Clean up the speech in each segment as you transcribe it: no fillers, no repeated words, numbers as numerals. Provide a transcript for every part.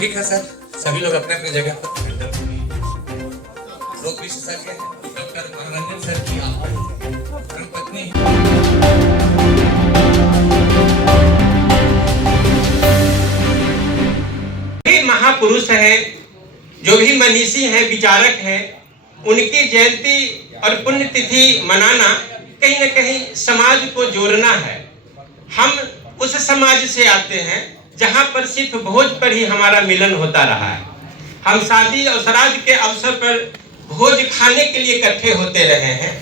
ठीक है सर, सभी लोग अपने अपने जगह पर रोग विशेषज्ञ डॉक्टर मनोरंजन सर की धर्मपत्नी महापुरुष है, जो भी मनीषी हैं, विचारक हैं, उनकी जयंती और पुण्यतिथि मनाना कहीं न कहीं समाज को जोड़ना है। हम उस समाज से आते हैं जहां पर सिर्फ भोज पर ही हमारा मिलन होता रहा है। हम शादी और श्राद्ध के अवसर पर भोज खाने के लिए इकट्ठे होते रहे हैं।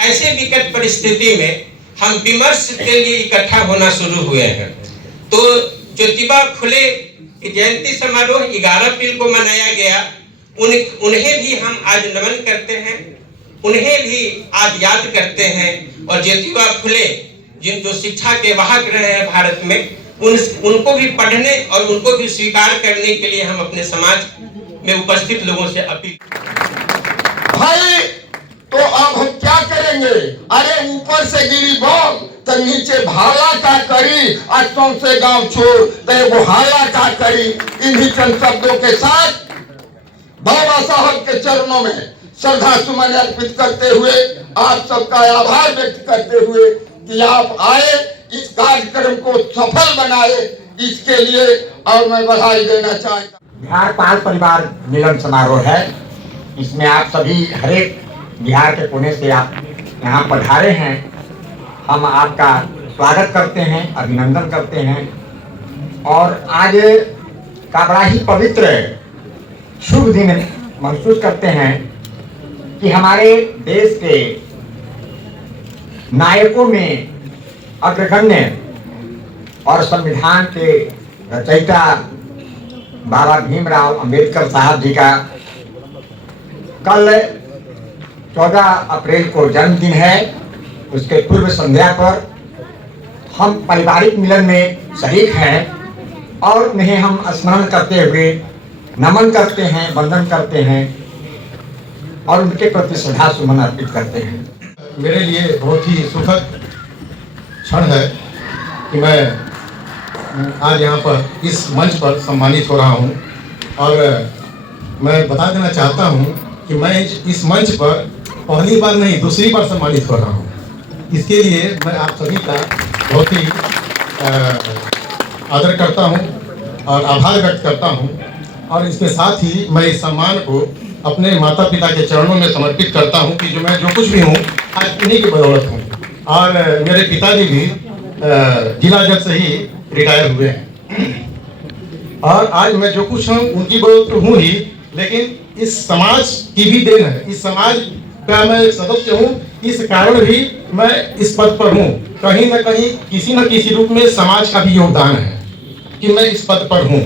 ऐसे विकट परिस्थिति में हम विमर्श के लिए इकट्ठा होना शुरू हुए हैं। तो ज्योतिबा फुले जयंती समारोह 11 अप्रैल को मनाया गया। उन्हें भी हम आज नमन करते हैं, उन्हें भी आज याद करते हैं। और ज्योतिबा फुले जो शिक्षा के वाहक रहे हैं भारत में, उनको भी पढ़ने और उनको भी स्वीकार करने के लिए हम अपने समाज में उपस्थित लोगों से अपील। भाई तो अब हम क्या करेंगे? अरे ऊपर से गिरी बम तो नीचे भाला का करी, अस्तों से गांव छोड़ तो वो हाला का करी। इन्हीं चंद शब्दों के साथ बाबा साहब के चरणों में श्रद्धा सुमन अर्पित करते हुए आप सबका आभार व्यक्त करते हुए कि आप आए, इस कार्यक्रम को सफल बनाए, इसके लिए और मैं बधाई देना चाहता हूँ। बिहार पाल परिवार मिलन समारोह है। इसमें आप सभी हरेक बिहार के कोने से आप यहाँ पधारे हैं। हम आपका स्वागत करते हैं, अभिनंदन करते हैं और आज का बड़ा ही पवित्र शुभ दिन महसूस करते हैं कि हमारे देश के नायकों में अग्रगण्य और संविधान के रचयिता बाबा भीमराव अंबेडकर साहब जी का कल 14 अप्रैल को जन्मदिन है। उसके पूर्व संध्या पर हम पारिवारिक मिलन में शरीक हैं और उन्हें हम स्मरण करते हुए नमन करते हैं, वंदन करते हैं और उनके प्रति श्रद्धा सुमन अर्पित करते हैं। मेरे लिए बहुत ही सुखद क्षण है कि मैं आज यहाँ पर इस मंच पर सम्मानित हो रहा हूँ और मैं बता देना चाहता हूँ कि मैं इस मंच पर पहली बार नहीं, दूसरी बार सम्मानित हो रहा हूँ। इसके लिए मैं आप सभी का बहुत ही आदर करता हूँ और आभार व्यक्त करता हूँ और इसके साथ ही मैं इस सम्मान को अपने माता पिता के चरणों में समर्पित करता हूँ कि मैं जो कुछ भी हूँ आज उन्हीं की बदौलत हूँ। और मेरे पिताजी भी जिला जज से ही रिटायर हुए हैं और आज मैं जो कुछ हूँ उनकी बदौलत तो हूँ ही, लेकिन इस समाज की भी देन है। इस समाज का मैं एक सदस्य हूँ, इस कारण भी मैं इस पद पर हूँ। कहीं न कहीं किसी न किसी रूप में समाज का भी योगदान है कि मैं इस पद पर हूँ।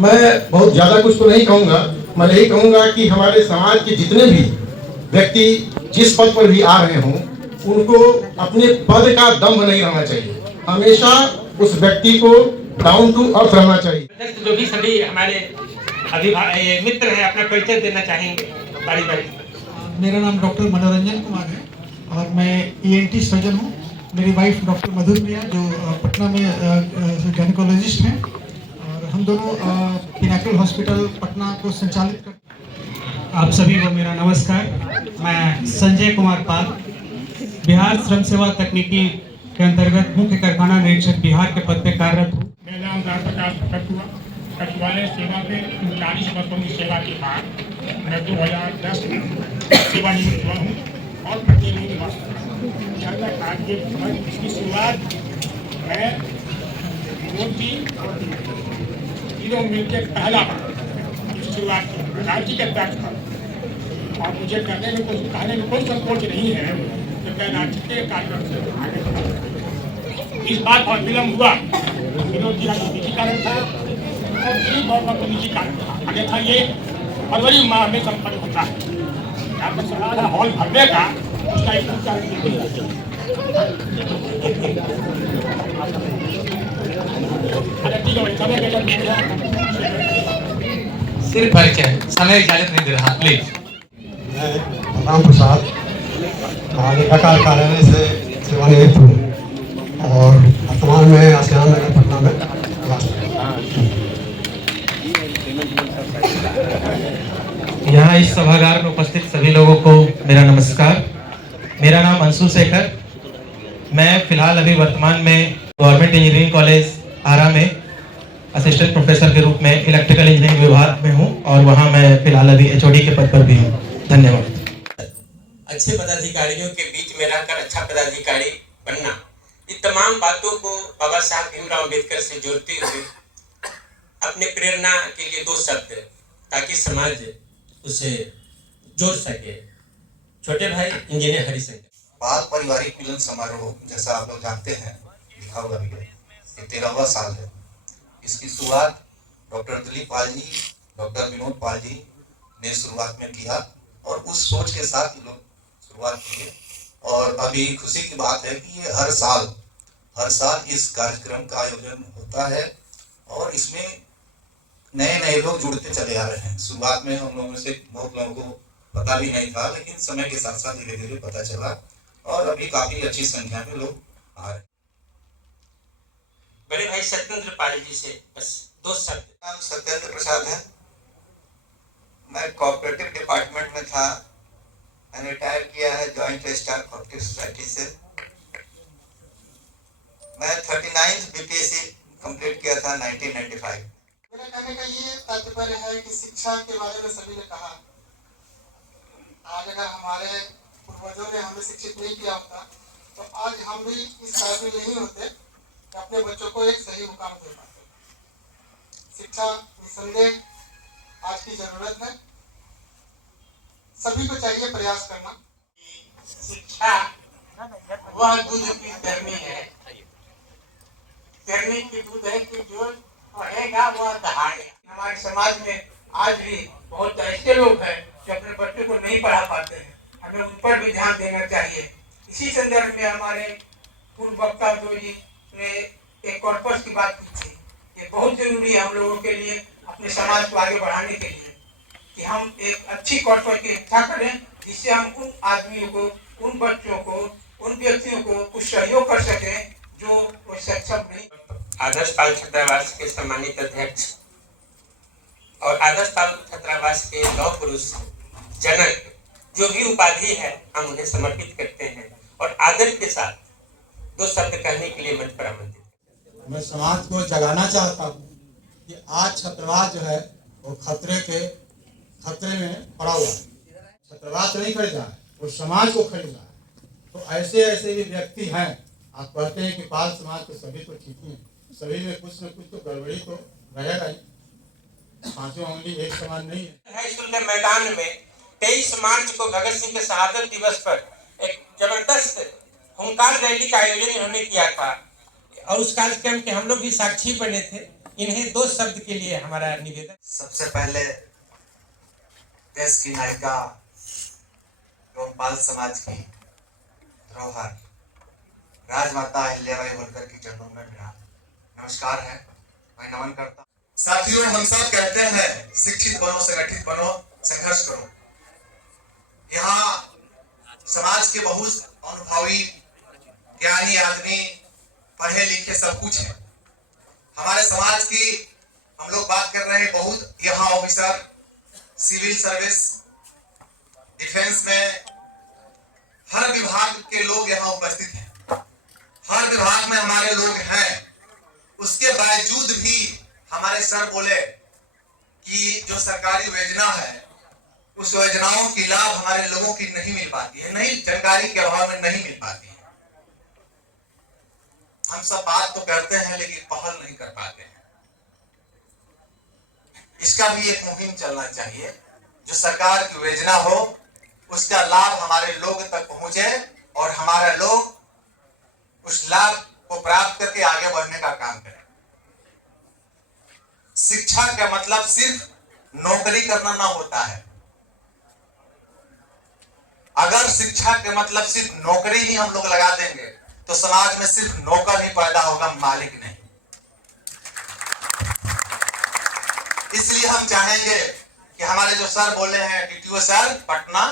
मैं बहुत ज़्यादा कुछ तो नहीं कहूँगा, मैं यही कहूँगा कि हमारे समाज के जितने भी व्यक्ति जिस पद पर भी आ रहे हों, उनको अपने पद का दम्भ नहीं रहना चाहिए। हमेशा उस व्यक्ति को डाउन टू अर्थ रहना चाहिए। जो भी सभी हमारे मित्र हैं, अपना परिचय देना चाहेंगे? मेरा नाम डॉक्टर मनोरंजन कुमार है और मैं ENT सर्जन हूँ। मेरी वाइफ डॉक्टर मधुर मिया जो पटना में गायनेकोलॉजिस्ट हैं और हम दोनों पिनाकल हॉस्पिटल पटना को संचालित करते। आप सभी को मेरा नमस्कार। मैं संजय कुमार पाल, बिहार श्रम सेवा तकनीकी के अंतर्गत मुख्य कारखाना निरीक्षक बिहार के पद पे कार्यरत हूँ। मेरा नाम रामप्रकाश कटुआ, सचिवालय सेवा के 39 वर्षों की सेवा के बाद मैं 2010 में सेवानिवृत्त हुआ हूँ और प्रतिनिधि निवास जहाँ तक आज इसकी शुरुआत मैं मोदी तीनों मिलकर पहला बार शुरुआत की राज्य के अध्यक्ष था और मुझे कहने में कोई संकोच नहीं है कि मैं राज्य के कार्यक्रम से आगे बढ़ा। इस बात पर विलम्ब हुआ, विनोद जी का निजी कारण था और दिलीप बाबू का निजी कारण था। आगे था ये फरवरी माह में संपन्न होता है। यहाँ पर सवाल है हॉल भरने का, उसका एक कारण सिर्फ परिचय, समय इजाजत नहीं दे रहा, प्लीज। मैं राम प्रसाद लेखाकार कार्यालय से सेवानिवृत्त हूँ और वर्तमान में आसियान नगर पटना में हिमांशु शेखर। मैं फिलहाल अभी वर्तमान में गवर्नमेंट इंजीनियरिंग कॉलेज आरा में असिस्टेंट प्रोफेसर के रूप में इलेक्ट्रिकल इंजीनियरिंग विभाग में हूं और वहां मैं फिलहाल अभी एचओडी के पद पर भी हूं। धन्यवाद। अच्छे पदाधिकारियों के बीच में रहकर अच्छा पदाधिकारी बनना, ये तमाम बातों को बाबा साहब भीमराव अम्बेडकर से जोड़ते हुए अपने प्रेरणा के लिए 2 शब्द ताकि समाज उसे जोड़ सके। छोटे भाई इंजीनियर हरिशंकर। बाल पारिवारिक मिलन समारोह जैसा आप लोग जानते हैं, लिखा हुआ भी है, ये 13वां साल है। इसकी शुरुआत डॉक्टर दिलीप पाल जी, डॉक्टर विनोद पाल जी ने शुरुआत में किया और उस सोच के साथ ये लोग शुरुआत किए। और अभी खुशी की बात है कि ये हर साल इस कार्यक्रम का आयोजन होता है और इसमें नए नए लोग जुड़ते चले आ रहे हैं। शुरुआत में हम लोगों से बहुत लोगों को पता भी नहीं था, लेकिन समय के साथ साथ धीरे धीरे पता चला और अभी काफी अच्छी संख्या में लोग आ रहे हैं। बड़े भाई सत्येंद्र पाल जी से बस 2 शब्द। नाम सत्येंद्र प्रसाद है। मैं कोऑपरेटिव डिपार्टमेंट में था। मैंने रिटायर किया है जॉइंट रजिस्ट्रार कोऑपरेटिव सोसाइटी से। मैं 39th बीपीएससी कंप्लीट किया था 1995। मेरा कहने का ये तात्पर्य है कि शिक्षा के बारे में सभी ने कहा, आज अगर हमारे पूर्वजों ने हमें शिक्षित नहीं किया होता तो आज हम भी इस काबिल नहीं होते कि अपने बच्चों को एक सही मुकाम दे पाते। शिक्षा निसंदेह आज की जरूरत है, सभी को चाहिए प्रयास करना। शिक्षा वह दूध की गर्मी है, गर्मी की दूध है कि जो पढ़ेगा वह दहाड़ेगा। हमारे समाज में आज भी बहुत ऐसे लोग हैं जो अपने बच्चों को नहीं पढ़ा पाते हैं, हमें उन पर भी ध्यान देना चाहिए। इसी संदर्भ में हमारे पूर्व वक्ता जी ने एक कॉर्पस की बात की थी। ये बहुत जरूरी है हम लोगों के लिए, अपने समाज को आगे बढ़ाने के लिए, कि हम एक अच्छी कॉर्पस की इच्छा करें जिससे हम उन आदमियों को, उन बच्चों को, उन व्यक्तियों को कुछ सहयोग कर सकें जो वो सक्षम नहीं। आदर्श पाल छात्रावास के सम्मानित अध्यक्ष और आदर्श पाल छात्रावास के लौह पुरुष जनक जो भी उपाधि है हम उन्हें समर्पित करते हैं और आदर के साथ 2 शब्द कहने के लिए मंच पर आमंत्रित। मैं समाज को जगाना चाहता हूँ कि आज छात्रावास जो है वो खतरे में पड़ा हुआ है। छात्रावास नहीं खरीदा है, वो समाज को खरीदा है। तो ऐसे ऐसे भी व्यक्ति हैं, आप कहते हैं कि पाल समाज को सभी तो ठीक ही है, सभी में कुछ न कुछ तो गड़बड़ी तो रहेगा ही। 5 उंगली एक समान नहीं है। हाई स्कूल के मैदान में 23 मार्च को भगत सिंह के शहादत दिवस पर एक जबरदस्त हुंकार रैली का आयोजन इन्होंने किया था और उस कार्यक्रम के हम लोग भी साक्षी बने थे। इन्हें 2 शब्द के लिए हमारा निवेदन। सबसे पहले देश की नायिका एवं पाल समाज की धरोहर राजमाता अहिल्याबाई होलकर की चरणों में मेरा नमस्कार है, मैं नमन करता हूँ। साथियों, हम सब कहते हैं शिक्षित बनो, संगठित बनो, संघर्ष करो। यहाँ समाज के बहुत अनुभवी ज्ञानी आदमी, पढ़े लिखे सब कुछ है। हमारे समाज की हम लोग बात कर रहे हैं, बहुत यहाँ ऑफिसर, सिविल सर्विस, डिफेंस में हर विभाग के लोग यहाँ उपस्थित हैं। हर विभाग में हमारे लोग हैं। उसके बावजूद भी हमारे सर बोले कि जो सरकारी योजना है उस योजनाओं की लाभ हमारे लोगों की नहीं मिल पाती है, नहीं, जानकारी के अभाव में नहीं मिल पाती है। हम सब बात तो करते हैं लेकिन पहल नहीं कर पाते हैं। इसका भी एक मुहिम चलना चाहिए, जो सरकार की योजना हो उसका लाभ हमारे लोग तक पहुंचे और हमारे लोग उस लाभ को प्राप्त करके आगे बढ़ने का काम करें। शिक्षा का मतलब सिर्फ नौकरी करना ना होता है। अगर शिक्षा के मतलब सिर्फ नौकरी ही हम लोग लगा देंगे तो समाज में सिर्फ नौकर ही पैदा होगा, मालिक नहीं। इसलिए हम चाहेंगे कि हमारे जो सर बोले हैं डीटीओ सर पटना,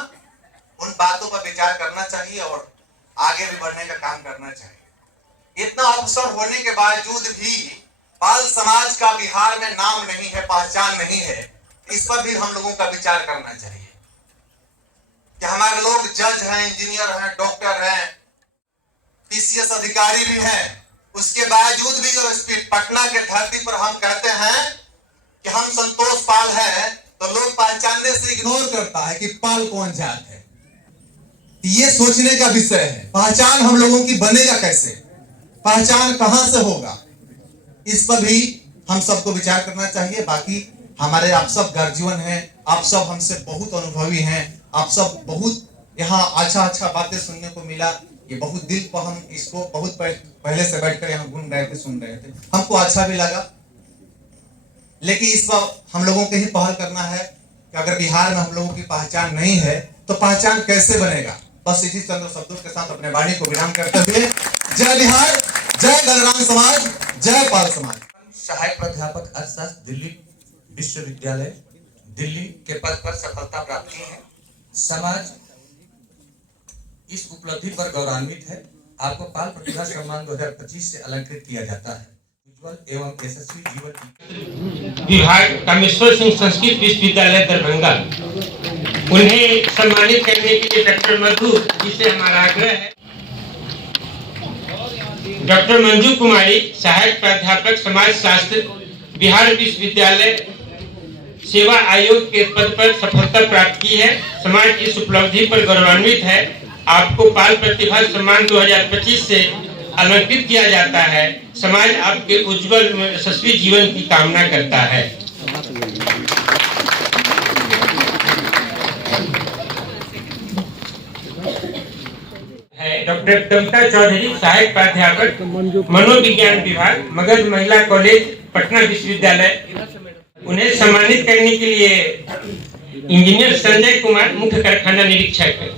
उन बातों पर विचार करना चाहिए और आगे भी बढ़ने का काम करना चाहिए। इतना अवसर होने के बावजूद भी पाल समाज का बिहार में नाम नहीं है, पहचान नहीं है, इस पर भी हम लोगों का विचार करना चाहिए। कि हमारे लोग जज हैं, इंजीनियर हैं, डॉक्टर हैं, पीसीएस अधिकारी भी हैं, उसके बावजूद भी जो पटना के धरती पर हम कहते हैं कि हम संतोष पाल हैं, तो लोग पहचानने से इग्नोर करता है कि पाल कौन जात है। ये सोचने का विषय है, पहचान हम लोगों की बनेगा कैसे, पहचान कहां से होगा, इस पर भी हम सबको विचार करना चाहिए। बाकी हमारे आप सब गार्जियन हैं, आप सब हमसे बहुत अनुभवी हैं, आप सब बहुत यहाँ अच्छा बातें सुनने को मिला। ये बहुत दिल पर हम इसको बहुत पहले से बैठकर यहाँ घूम रहे थे, सुन रहे थे, हमको अच्छा भी लगा। लेकिन इस पर हम लोगों को ही पहल करना है कि अगर बिहार में हम लोगों की पहचान नहीं है तो पहचान कैसे बनेगा। बस इसी चंद शब्दों के साथ अपने वाणी को विराम करते हुए जय बिहार, जय बलराम समाज, जय पाल समाज। सहायक प्राध्यापक अर्थशास्त्र दिल्ली विश्वविद्यालय दिल्ली के पद पर सफलता प्राप्त की है। समाज इस उपलब्धि पर गौरवान्वित है। आपको पाल प्रतिभा सम्मान 2025 से अलंकृत किया जाता है। उज्ज्वल एवं यशस्वी जीवन विभाग कामेश्वर सिंह संस्कृत विश्वविद्यालय दरभंगा, उन्हें सम्मानित करने के लिए डॉक्टर मधु जी से हमारा आग्रह है। डॉक्टर मंजू कुमारी सहायक प्राध्यापक समाज शास्त्र बिहार विश्वविद्यालय सेवा आयोग के पद पर सफलता प्राप्त की है। समाज इस उपलब्धि पर गौरवान्वित है। आपको पाल प्रतिभा सम्मान 2025 से अलंकृत किया जाता है। समाज आपके उज्जवल यशस्वी जीवन की कामना करता है। डॉक्टर कविता चौधरी सहायक प्राध्यापक मनोविज्ञान विभाग मगध महिला कॉलेज पटना विश्वविद्यालय, उन्हें सम्मानित करने के लिए इंजीनियर संजय कुमार मुख्य कारखाना निरीक्षक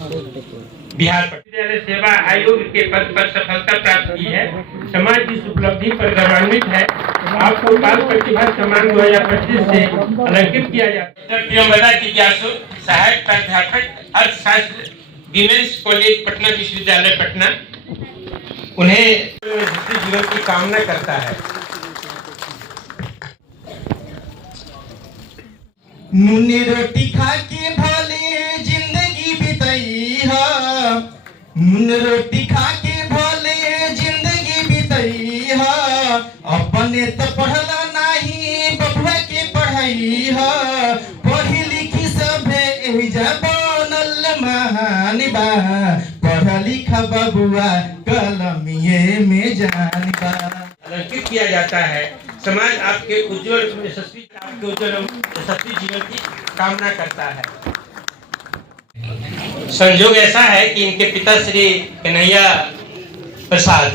बिहार विश्वविद्यालय सेवा आयोग के पद पर सफलता प्राप्त की है। समाज इस उपलब्धि पर गौरवान्वित है। आपको बाल प्रतिभा सम्मान 2025 से अलंकृत किया जाता है। प्रियंवदा जिज्ञासु सहायक प्राध्यापक अर्थशास्त्र विमेंस कॉलेज पटना विश्वविद्यालय पटना, उन्हें जीवन की कामना करता है। नूनी रोटी खा के भले जिंदगी बिताई है, नून रोटी खा के भले जिंदगी बिताई है। अपने तो पढ़ला नहीं बबुआ के पढ़ाई है, पढ़ी लिखी सभे एहिजा बनल महान बा, पढ़ा लिखा बबुआ कलमिए में जान बा। अलंकृत किया जाता है। समाज आपके उज्जवल यशस्वी जीवन की कामना करता है। संयोग ऐसा है कि इनके पिता श्री कन्हैया प्रसाद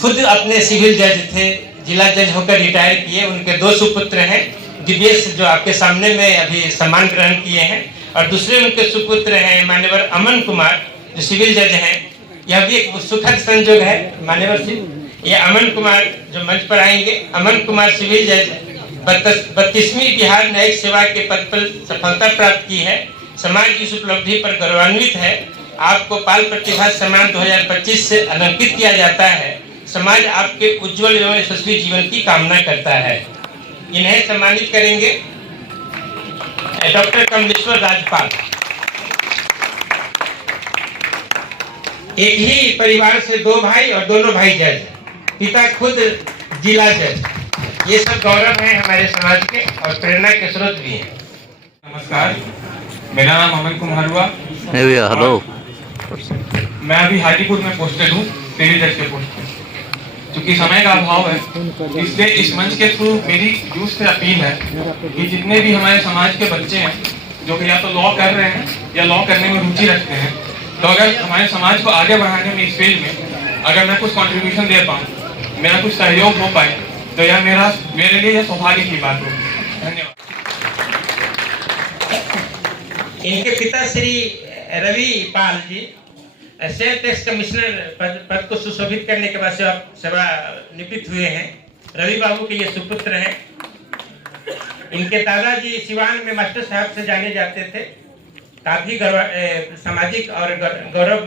खुद अपने सिविल जज थे, जिला जज होकर रिटायर किए। उनके 2 सुपुत्र हैं, दिव्येश जो आपके सामने में अभी सम्मान ग्रहण किए हैं, और दूसरे उनके सुपुत्र हैं मान्यवर अमन कुमार जो सिविल जज हैं। यह भी एक सुखद संयोग है मान्यवर सिंह। ये अमन कुमार जो मंच पर आएंगे। अमन कुमार सिविल जज 32वीं बिहार न्यायिक सेवा के पद पर सफलता प्राप्त की है। समाज इस उपलब्धि पर गौरवान्वित है। आपको पाल प्रतिभा सम्मान 2025 से अलंकृत किया जाता है। समाज आपके उज्जवल एवं यशस्वी जीवन की कामना करता है। इन्हें सम्मानित करेंगे डॉक्टर कमलेश्वर राजपाल। एक ही परिवार से 2 भाई और दोनों भाई जज, पिता खुद जिला जज। ये सब गौरव है हमारे समाज के और प्रेरणा के स्रोत भी हैं। नमस्कार, मेरा नाम अमन कुमार हुआ। हेलो। मैं अभी हाजीपुर में पोस्टेड हूँ, सिविल जज के पोस्ट पे। क्योंकि समय का अभाव है, इसलिए इस मंच के थ्रू मेरी यूथ से अपील है कि जितने भी हमारे समाज के बच्चे हैं जो कि या तो लॉ कर रहे हैं या लॉ करने में रुचि रखते हैं, तो अगर हमारे समाज को आगे बढ़ाने में इस फील्ड में अगर मैं कुछ कंट्रीब्यूशन दे पाऊँ, मेरा कुछ सहयोग हो पाए, तो यह मेरे लिए यह सौभाग्य की बात होगी। धन्यवाद। इनके पिता Shri Ravi Pal ji sale tax commissioner पद को सुशोभित करने के बाद सेवा निवृत्त हुए हैं। रवि बाबू के ये सुपुत्र हैं। इनके दादाजी सिवान में मास्टर साहब से जाने जाते थे। काफी सामाजिक और गौरव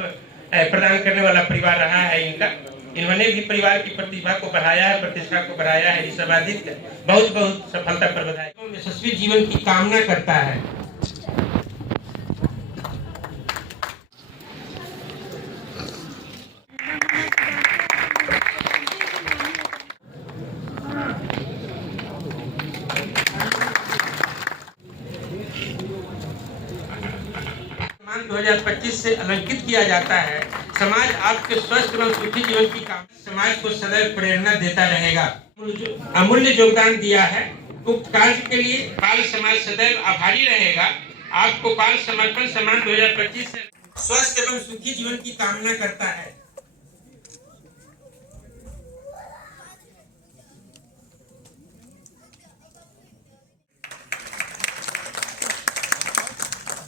प्रदान करने वाला परिवार रहा है इनका। इन्होंने भी परिवार की प्रतिभा को बढ़ाया है, प्रतिष्ठा को बढ़ाया है। इस आदित्य बहुत बहुत सफलता पर बधाई। यशस्वी जीवन की कामना करता है। 2025 से अलंकित किया जाता है। समाज आपके स्वस्थ एवं सुखी जीवन की कामना समाज को सदैव प्रेरणा देता रहेगा। अमूल्य योगदान दिया है, उक्त कार्य के लिए बाल समाज सदैव आभारी रहेगा। आपको बाल समर्पण सम्मान 2025 से स्वस्थ एवं सुखी जीवन की कामना करता है।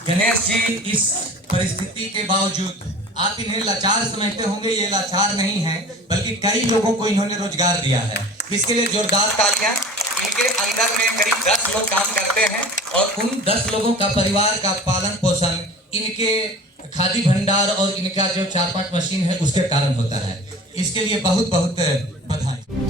गणेश जी, इस परिस्थिति के बावजूद आप इन्हें लाचार समझते होंगे, ये लाचार नहीं है, बल्कि कई लोगों को इन्होंने रोजगार दिया है। इसके लिए जोरदार तालियां। इनके अंदर में करीब 10 लोग काम करते हैं और उन 10 लोगों का परिवार का पालन पोषण इनके खादी भंडार और इनका जो 4-5 मशीन है उसके कारण होता है। इसके लिए बहुत बहुत बधाई।